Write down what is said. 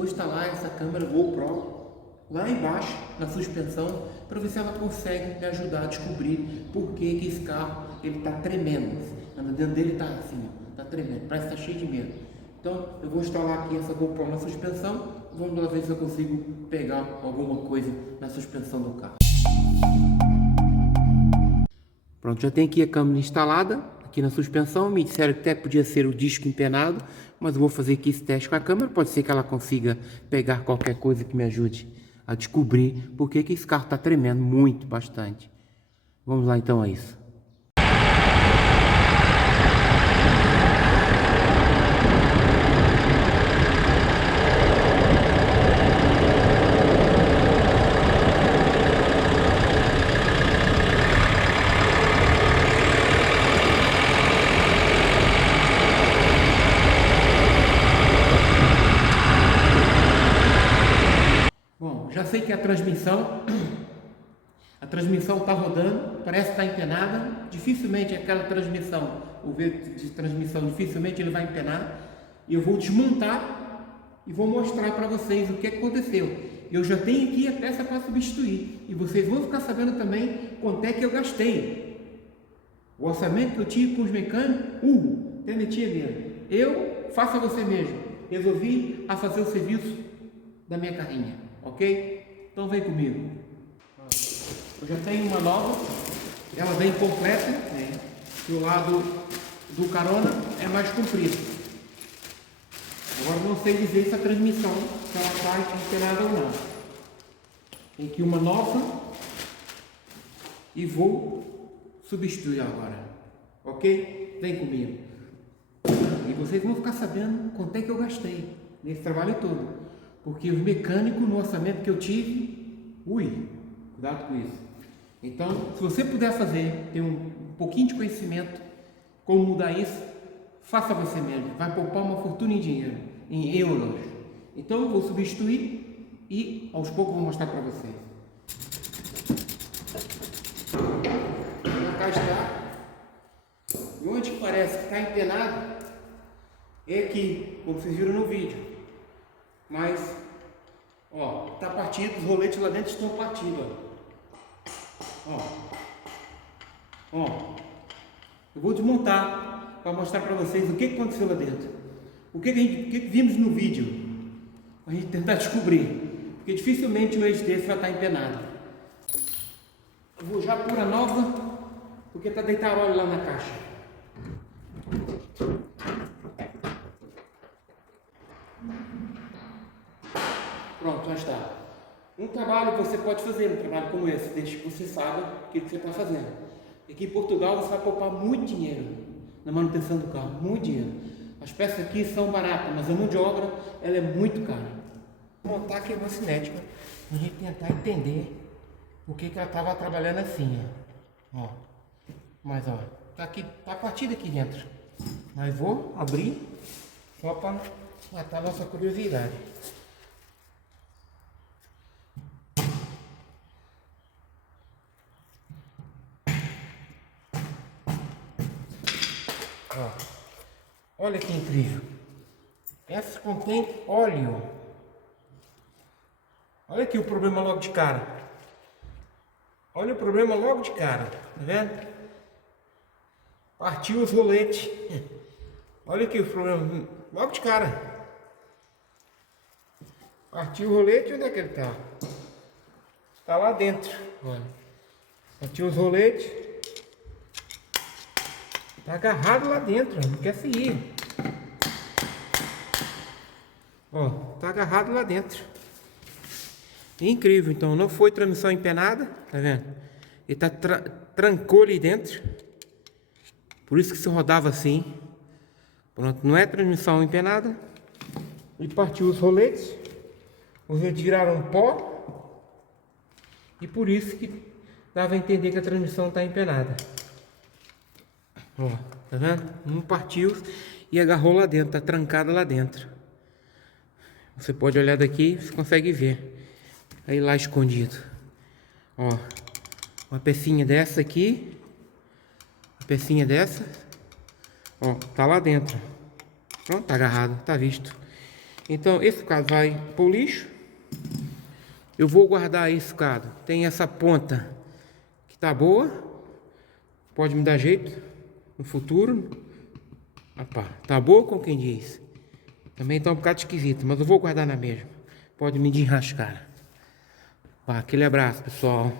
vou instalar essa câmera GoPro lá embaixo, na suspensão, para ver se ela consegue me ajudar a descobrir por que esse carro ele está tremendo. Dentro dele está assim, está tremendo, parece que está cheio de medo. Então eu vou instalar aqui essa GoPro na suspensão, vamos lá ver se eu consigo pegar alguma coisa na suspensão do carro. Pronto, já tem aqui a câmera instalada, aqui na suspensão. Me disseram que até podia ser o disco empenado, mas eu vou fazer aqui esse teste com a câmera. Pode ser que ela consiga pegar qualquer coisa que me ajude a descobrir por que esse carro está tremendo muito, bastante. Vamos lá então a isso. Já sei que a transmissão está rodando, parece que está empenada. Dificilmente aquela transmissão, o V de transmissão, dificilmente ele vai empenar. E eu vou desmontar e vou mostrar para vocês o que aconteceu. Eu já tenho aqui a peça para substituir e vocês vão ficar sabendo também quanto é que eu gastei. O orçamento que eu tive com os mecânicos, até metia mesmo. Eu faço a você mesmo. Resolvi a fazer o serviço da minha carrinha. Ok? Então vem comigo. Eu já tenho uma nova, ela vem completa, né? E o lado do carona é mais comprido. Agora não sei dizer se a transmissão, se ela está empenada ou não. Tem aqui uma nova e vou substituir agora. Ok? Vem comigo. E vocês vão ficar sabendo quanto é que eu gastei nesse trabalho todo. Porque os mecânicos, no orçamento que eu tive, cuidado com isso. Então, se você puder fazer, ter um pouquinho de conhecimento, como mudar isso, faça você mesmo. Vai poupar uma fortuna em dinheiro, em euros. Então, eu vou substituir e aos poucos vou mostrar para vocês. Cá está. E onde parece que está empenado, é aqui, como vocês viram no vídeo. Mas, ó, tá partido, os roletes lá dentro estão partidos, ó. Eu vou desmontar para mostrar para vocês o que aconteceu lá dentro. O que vimos no vídeo. A gente tentar descobrir. Porque dificilmente um eixo desse vai estar empenado. Eu vou já pôr a nova, porque tá deitado óleo lá na caixa. Pronto, já está. Um trabalho que você pode fazer, um trabalho como esse, desde que você saiba o que você está fazendo. Aqui em Portugal você vai poupar muito dinheiro na manutenção do carro, muito dinheiro. As peças aqui são baratas, mas a mão de obra ela é muito cara. Vou montar aqui uma cinética, a gente tentar entender por que ela estava trabalhando assim, ó. Mas ó, tá partida aqui dentro. Mas vou abrir só para matar a nossa curiosidade. Olha que incrível. Essa contém óleo. Olha aqui o problema logo de cara. Olha o problema logo de cara. Tá vendo? Partiu os roletes. Olha aqui o problema logo de cara. Partiu o rolete. Onde é que ele tá? Está lá dentro. Olha. Partiu os roletes. Tá agarrado lá dentro, não quer sair. Ó, tá agarrado lá dentro. Incrível, então não foi transmissão empenada, tá vendo? Ele tá trancou ali dentro. Por isso que se rodava assim. Pronto, não é transmissão empenada. Ele partiu os roletes. Os roletes viraram pó. E por isso que dava a entender que a transmissão está empenada. Ó, tá vendo? Um partiu e agarrou lá dentro, tá trancada lá dentro. Você pode olhar daqui, você consegue ver. Aí lá escondido. Ó, uma pecinha dessa aqui. Uma pecinha dessa. Ó, tá lá dentro. Pronto, tá agarrado, tá visto. Então esse cado vai pro lixo. Eu vou guardar esse cado. Tem essa ponta que tá boa. Pode me dar jeito no futuro. Opa, tá boa com quem diz. Também tá um bocado esquisito, mas eu vou guardar na mesma. Pode me desenrascar. Aquele abraço, pessoal.